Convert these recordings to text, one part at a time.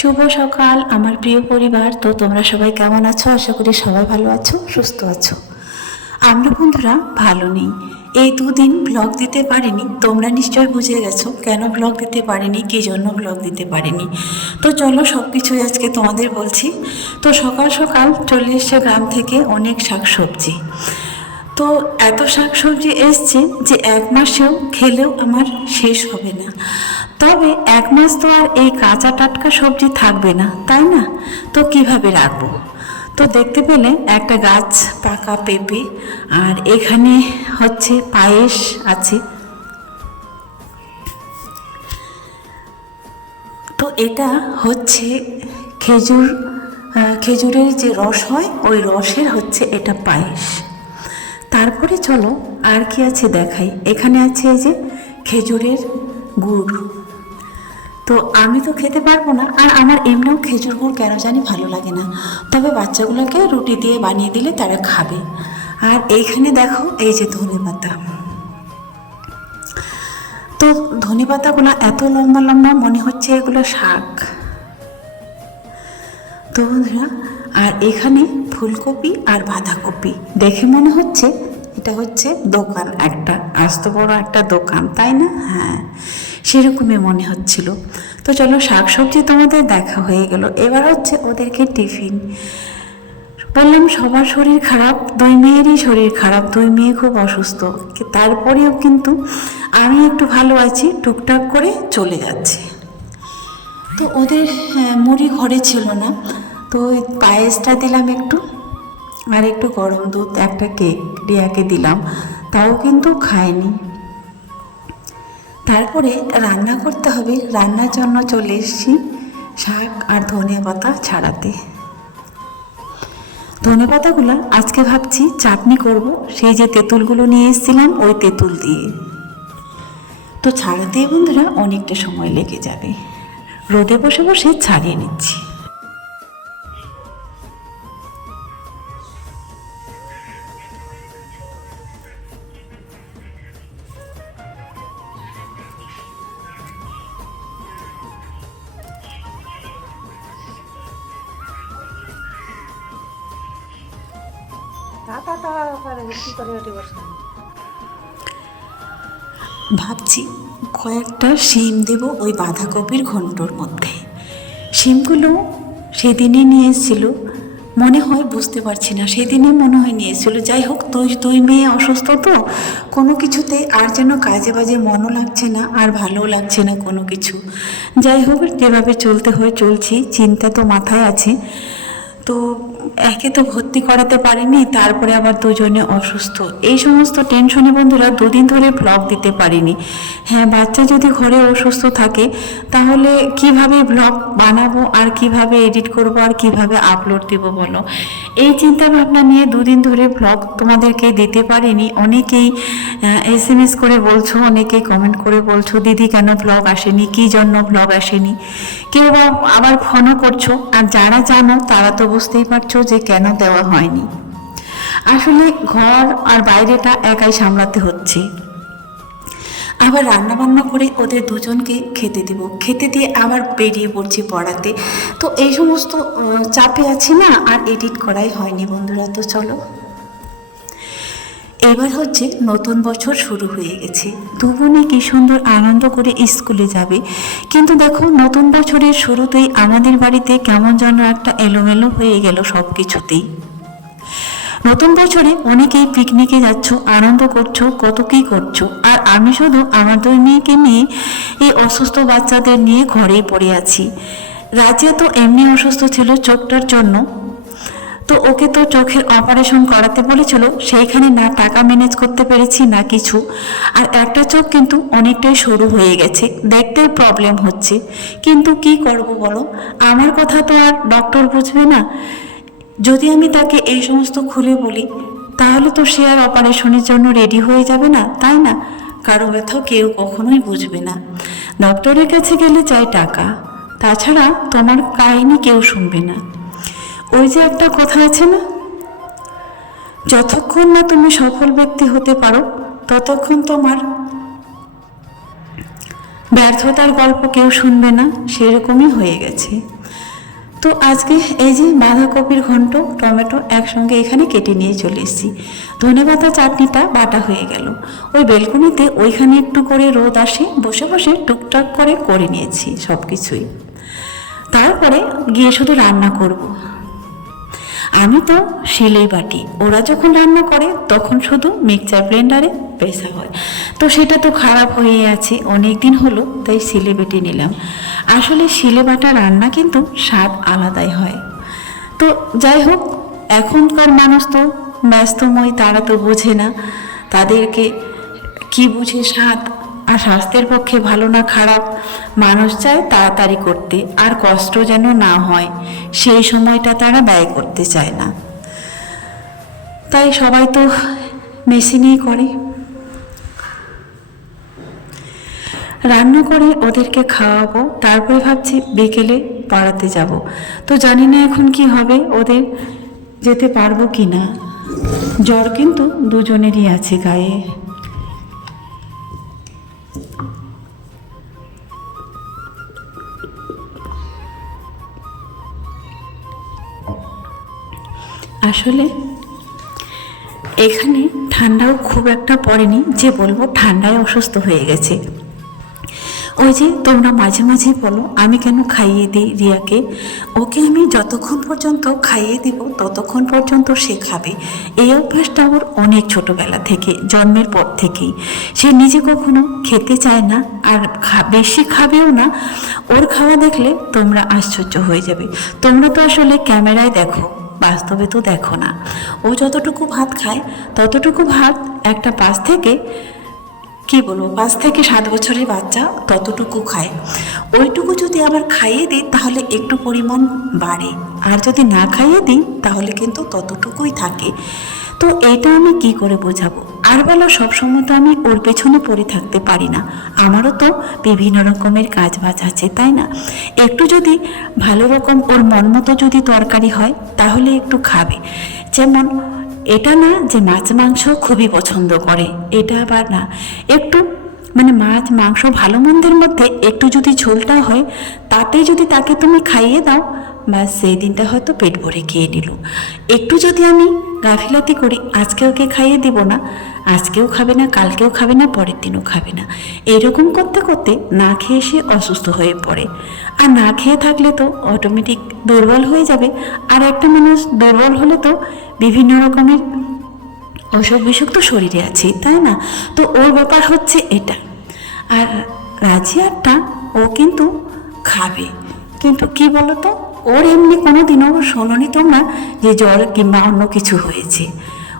শুভ সকাল, আমার প্রিয় পরিবার। তো তোমরা সবাই কেমন আছো? আশা করি সবাই ভালো আছো, সুস্থ আছো। আমরা বন্ধুরা ভালো নেই। এই দুদিন ব্লগ দিতে পারিনি। তোমরা নিশ্চয় বুঝে গেছো কেন ব্লগ দিতে পারিনি, কী জন্য ব্লগ দিতে পারিনি। তো চলো সব কিছুই আজকে তোমাদের বলছি। তো সকাল সকাল চলে এসছে গ্রাম থেকে অনেক শাক সবজি তো এত শাকসবজি এসছে যে এক মাসেও খেলেও আমার শেষ হবে না। তবে এক মাস তো আর এই কাঁচা টাটকা সবজি থাকবে না, তাই না? তো কীভাবে রাখব? তো দেখতে পেলে একটা গাছ পাকা পেঁপে, আর এখানে হচ্ছে পায়েস আছে। তো এটা হচ্ছে খেজুর খেজুরের যে রস হয়, ওই রসের হচ্ছে এটা পায়েস। তারপরে চলো আর কি আছে দেখাই। এখানে আছে এই যে খেজুরের গুড়। তো আমি তো খেতে পারব না, আর আমার এমনিও খেজুর গুড় কেন জানি ভালো লাগে না। তবে বাচ্চাগুলোকে রুটি দিয়ে বানিয়ে দিলে তারা খাবে। আর এইখানে দেখো এই যে ধনে পাতা। তো ধনে পাতাগুলো এত লম্বা লম্বা, মনে হচ্ছে এগুলো শাক। তো বন্ধুরা, আর এখানে ফুলকপি আর বাঁধাকপি। দেখে মনে হচ্ছে এটা হচ্ছে দোকান একটা আস্ত বড় একটা দোকান তাই না? হ্যাঁ সেরকমই মনে হচ্ছিল। তো চলো শাকসবজি তোমাদের দেখা হয়ে গেল। এবার হচ্ছে ওদেরকে টিফিন। বললাম সবার শরীর খারাপ দুই মেয়েরই শরীর খারাপ দুই মেয়ে খুব অসুস্থ। তারপরেও কিন্তু আমি একটু ভালো আছি টুকটাক করে চলে যাচ্ছে। তো ওদের হ্যাঁ, মুড়ি ঘরে ছিল না। তো পায়েসটা দিলাম একটু। আর একটু গরম দুধ, একটা কেক রিয়াকে দিলাম, তাও কিন্তু খায়নি। তারপরে রান্না করতে হবে, রান্নার জন্য চলে এসেছি শাক আর ধনিয়া পাতা ছাড়াতে। ধনে পাতাগুলো আজকে ভাবছি চাটনি করব, সেই যে তেঁতুলগুলো নিয়ে এসেছিলাম, ওই তেঁতুল দিয়ে। তো ছাড়াতে বন্ধুরা, অনেকটা সময় লেগে যাবে। রোদে বসে বসে ছাড়িয়ে নিচ্ছি। ভাবছি কয়েকটা শিম দেব ওই বাঁধাকপির ঘন্টর মধ্যে। শিমগুলো সেদিনে নিয়ে এসেছিল। মনে হয় বুঝতে পারছি না সেদিনে মনে হয় নিয়ে এসেছিল। যাই হোক, তুই তুই মেয়ে অসুস্থ তো, কোনো কিছুতে আর যেন কাজে বাজে মনও লাগছে না, আর ভালোও লাগছে না কোনো কিছু। যাই হোক, যেভাবে চলতে হয় চলছি, চিন্তা তো মাথায় আছে। তো একে তো ভর্তি করাতে পারিনি, তারপরে আবার দুজনে অসুস্থ। এই সমস্ত টেনশনে বন্ধুরা দুদিন ধরে ব্লগ দিতে পারিনি। হ্যাঁ বাচ্চা যদি ঘরে অসুস্থ থাকে, তাহলে কীভাবে ব্লগ বানাবো আর কীভাবে এডিট করব আর কীভাবে আপলোড দেবো বলো? এই চিন্তা ভাবনা নিয়ে দুদিন ধরে ব্লগ তোমাদেরকে দিতে পারিনি। অনেকেই এস এম এস করে বলছো, অনেকেই কমেন্ট করে বলছো, দিদি, কেন ব্লগ আসেনি? কী জন্য ব্লগ আসেনি? কেউ আবার ফোনও করছ। আর যারা জানো, তারা তো বুঝতেই পারছ যে কেন দেওয়া হয়নি। আসলে ঘর আর বাইরেটা একাই সামলাতে হচ্ছে। আবার রান্না বান্না করে ওদের দুজনকে খেতে দিব। খেতে দিয়ে আবার বেরিয়ে পড়ছি পড়াতে। তো এই সমস্ত চাপে আছি না, আর এডিট করাই হয়নি বন্ধুরা, তো চলো। এবার হচ্ছে নতুন বছর শুরু হয়ে গেছে। দুবনে কি সুন্দর আনন্দ করে স্কুলে যাবে। কিন্তু দেখো, নতুন বছরের শুরুতেই আমাদের বাড়িতে কেমন যেন একটা এলোমেলো হয়ে গেল সব কিছুতেই নতুন বছরে অনেকেই পিকনিকে যাচ্ছ, আনন্দ করছ, কত কী করছ। আমি শুধু আমার দুই মেয়েকে নিয়ে এই অসুস্থ বাচ্চাদের নিয়ে ঘরেই পড়ে আছি। রাজিয়া তো এমনি অসুস্থ ছিল চোখটার জন্য। তো ওকে তো চোখের অপারেশন করাতে বলেছিল, সেইখানে না টাকা ম্যানেজ করতে পেরেছি, না কিছু। আর একটা চোখ কিন্তু অনেকটাই সরু হয়ে গেছে দেখতে প্রবলেম হচ্ছে। কিন্তু কি করব বলো? আমার কথা তো আর ডক্টর বুঝবে না। যদি আমি তাকে এই সমস্ত খুলে বলি, তাহলে তো সে আর অপারেশনের জন্য রেডি হয়ে যাবে না, তাই না? কারও ব্যথা কেউ কখনোই বুঝবে না। ডক্টরের কাছে গেলে চাই টাকা, তাছাড়া তোমার কাহিনি কেউ শুনবে না। ওই যে একটা কথা আছে না, যতক্ষণ না তুমি সফল ব্যক্তি হতে পারো, ততক্ষণ তোমার ব্যর্থতার গল্প কেউ শুনবে না, সেরকমই হয়ে গেছে। তো আজকে এই যে বাঁধাকপির ঘন্ট, টমেটো একসঙ্গে এখানে কেটে নিয়ে চলে এসেছি। ধনে পাতা, চাটনিটা বাটা হয়ে গেল। ওই বেলকনিতে ওইখানে একটু করে রোদ আসে, বসে বসে টুকটাক করে করে নিয়েছি সব কিছুই তারপরে গিয়ে শুধু রান্না করব। আমি তো শিলেই বাটি। ওরা যখন রান্না করে, তখন শুধু মিক্সচার ব্লেন্ডারে পেশা হয়। তো সেটা তো খারাপ হয়ে আছে অনেক দিন হলো, তাই শিলে বেটে নিলাম। আসলে শিলে বাটা রান্না কিন্তু স্বাদ আলাদাই হয়। তো যাই হোক, এখনকার মানুষ তো ব্যস্তময়, তারা তো বোঝে না। তাদেরকে কি বুঝে স্বাদ আর স্বাস্থ্যের পক্ষে ভালো না খারাপ মানুষ চায় তাড়াতাড়ি করতে, আর কষ্ট যেন না হয়, সেই সময়টা তারা ব্যয় করতে চায় না। তাই সবাই তো মেশিনেই করে। রান্না করে ওদেরকে খাওয়াবো, তারপরে ভাবছি বিকেলে পাড়াতে যাব। তো জানি না এখন কি হবে, ওদের যেতে পারব কি না জ্বর কিন্তু দুজনেরই আছে গায়ে। আসলে এখানে ঠান্ডাও খুব একটা পড়েনি, যে বলব ঠান্ডায় অসুস্থ হয়ে গেছে। ওই যে তোমরা মাঝে মাঝেই বলো, আমি কেন খাইয়ে দিই রিয়াকে? ওকে আমি যতক্ষণ পর্যন্ত খাইয়ে দিব, ততক্ষণ পর্যন্ত সে খাবে। এই অভ্যাসটা ওর অনেক ছোটবেলা থেকে, জন্মের পর থেকেই। সে নিজে কখনো খেতে চায় না, আর বেশি খাবেও না। ওর খাওয়া দেখলে তোমরা আশ্চর্য হয়ে যাবে। তোমরা তো আসলে ক্যামেরায় দেখো। বাস্তবে তো দেখো না। ও যতটুকু ভাত খায় ততটুকু ভাত একটা পাশ থেকে কি বলব, পাঁচ থেকে সাত বছরের বাচ্চা ততটুকু খায়। ওইটুকু যদি আবার খাইয়ে দিই, তাহলে একটু পরিমাণ বাড়ে। আর যদি না খাইয়ে দিই, তাহলে কিন্তু ততটুকুই থাকে। তো এটা আমি কি করে বোঝাবো? আর বলো, সবসময় তো আমি ওর পেছনে পড়ে থাকতে পারি না। আমারও তো বিভিন্ন রকমের কাজ বাজ আছে, তাই না? একটু যদি ভালো রকম ওর মন মতো যদি তরকারি হয়, তাহলে একটু খাবে। যেমন এটা না যে মাছ মাংস খুবই পছন্দ করে, এটা আবার না। একটু মানে মাছ মাংস ভালো মন্দের মধ্যে একটু যদি ঝোলটা হয়, তাতে যদি তাকে তুমি খাইয়ে দাও বা সেই দিনটা হয়তো পেট ভরে খেয়ে নিল। একটু যদি আমি গাফিলাতি করি, আজকে ওকে খাইয়ে দিব না, আজকেও খাবে না, কালকেও খাবে না, পরের দিনও খাবে না। এরকম করতে করতে না খেয়ে সে অসুস্থ হয়ে পড়ে। আর না খেয়ে থাকলে তো অটোমেটিক দুর্বল হয়ে যাবে। আর একটা মানুষ দুর্বল হলে তো বিভিন্ন রকমের অসুখ বিসুখ তো শরীরে আছে তাই না? তো ওর ব্যাপার হচ্ছে এটা। আর রাজিয়ারটা ও কিন্তু খাবে। কিন্তু কি বলতো? ওর এমনি কোনো দিনও শোনোনি তোমরা যে জ্বর কিংবা অন্য কিছু হয়েছে।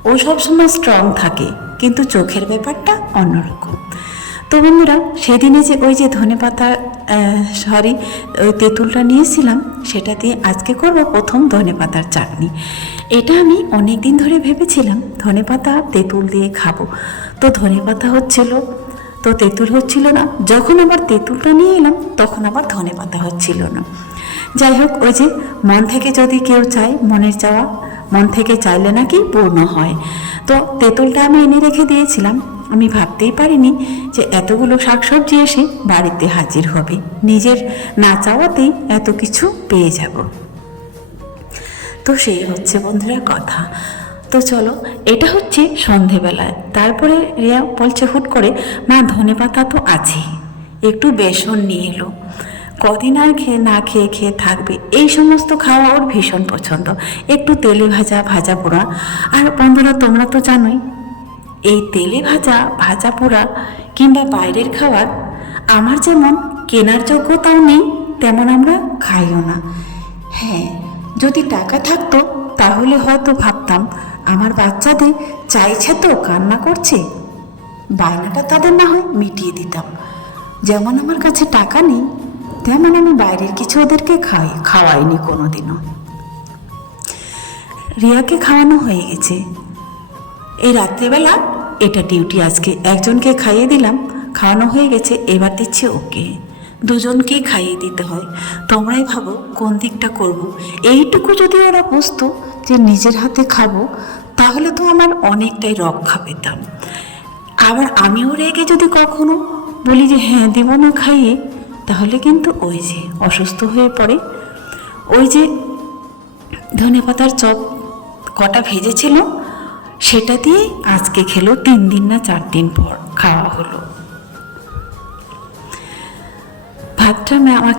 ও সবসময় স্ট্রং থাকে, কিন্তু চোখের ব্যাপারটা অন্যরকম। তো বন্ধুরা, সেদিনে যে ওই যে ধনে পাতা সরি ওই তেঁতুলটা নিয়েছিলাম, সেটা দিয়ে আজকে করব প্রথম ধনে পাতার চাটনি। এটা আমি অনেক দিন ধরে ভেবেছিলাম, ধনে পাতা, তেঁতুল দিয়ে খাব। তো ধনে পাতা হচ্ছিল, তো তেঁতুল হচ্ছিল না। যখন আবার তেঁতুলটা নিয়ে এলাম, তখন আবার ধনে পাতা হচ্ছিল না। যাই হোক, ওই যে মন থেকে যদি কেউ চায় মনের চাওয়া, মন থেকে চাইলে নাকি পূর্ণ হয়। তো তেঁতুলটা আমি এনে রেখে দিয়েছিলাম আমি ভাবতেই পারিনি যে এতগুলো শাকসবজি এসে বাড়িতে হাজির হবে। নিজের না চাওয়াতেই এত কিছু পেয়ে যাব। তো সেই হচ্ছে বন্ধুরা কথা। তো চলো, এটা হচ্ছে সন্ধেবেলায়। তারপরে রিয়া বলছে হুট করে, মা, ধনে পাতা তো আছে একটু বেসন নিয়ে এলো। কদিন আর খেয়ে না খেয়ে খেয়ে থাকবে। এই সমস্ত খাওয়া ওর ভীষণ পছন্দ। একটু তেলে ভাজা ভাজা পোড়া। আর বন্ধুরা, তোমরা তো জানোই এই তেলে ভাজা ভাজা পোড়া কিংবা বাইরের খাবার, আমার যেমন কেনার যোগ্যতাও নেই, তেমন আমরা খাইও না। হ্যাঁ যদি টাকা থাকতো, তাহলে হয়তো ভাবতাম, আমার বাচ্চাদের চাইছে তো কান্না করছে। বায়নাটা তাদের না হয় মিটিয়ে দিতাম। যেমন আমার কাছে টাকা নেই, তেমন আমি বাইরের কিছু ওদেরকে খাই, খাওয়াইনি কোনোদিনও। রিয়াকে খাওয়ানো হয়ে গেছে। এই রাত্রিবেলা এটা ডিউটি আজকে একজনকে খাইয়ে দিলাম। খাওয়ানো হয়ে গেছে, এবার দিচ্ছে ওকে। দুজনকেই খাইয়ে দিতে হয়। তোমরাই ভাবো কোন দিকটা করব। এইটুকু যদি ওরা বুঝতো যে নিজের হাতে খাব, তাহলে তো আমার অনেকটাই রক্ষা পেতাম। আবার আমিও রেগে যদি কখনো বলি যে হ্যাঁ দেবো না খাইয়ে, তাহলে কিন্তু ওই যে অসুস্থ হয়ে পড়ে। ওই যে ধনে পাতার চপ কটা ভেজেছিল সেটা দিয়ে আজকে খেলো তিন দিন না চার দিন পর খাওয়া হলো। ভাতটা আমাকে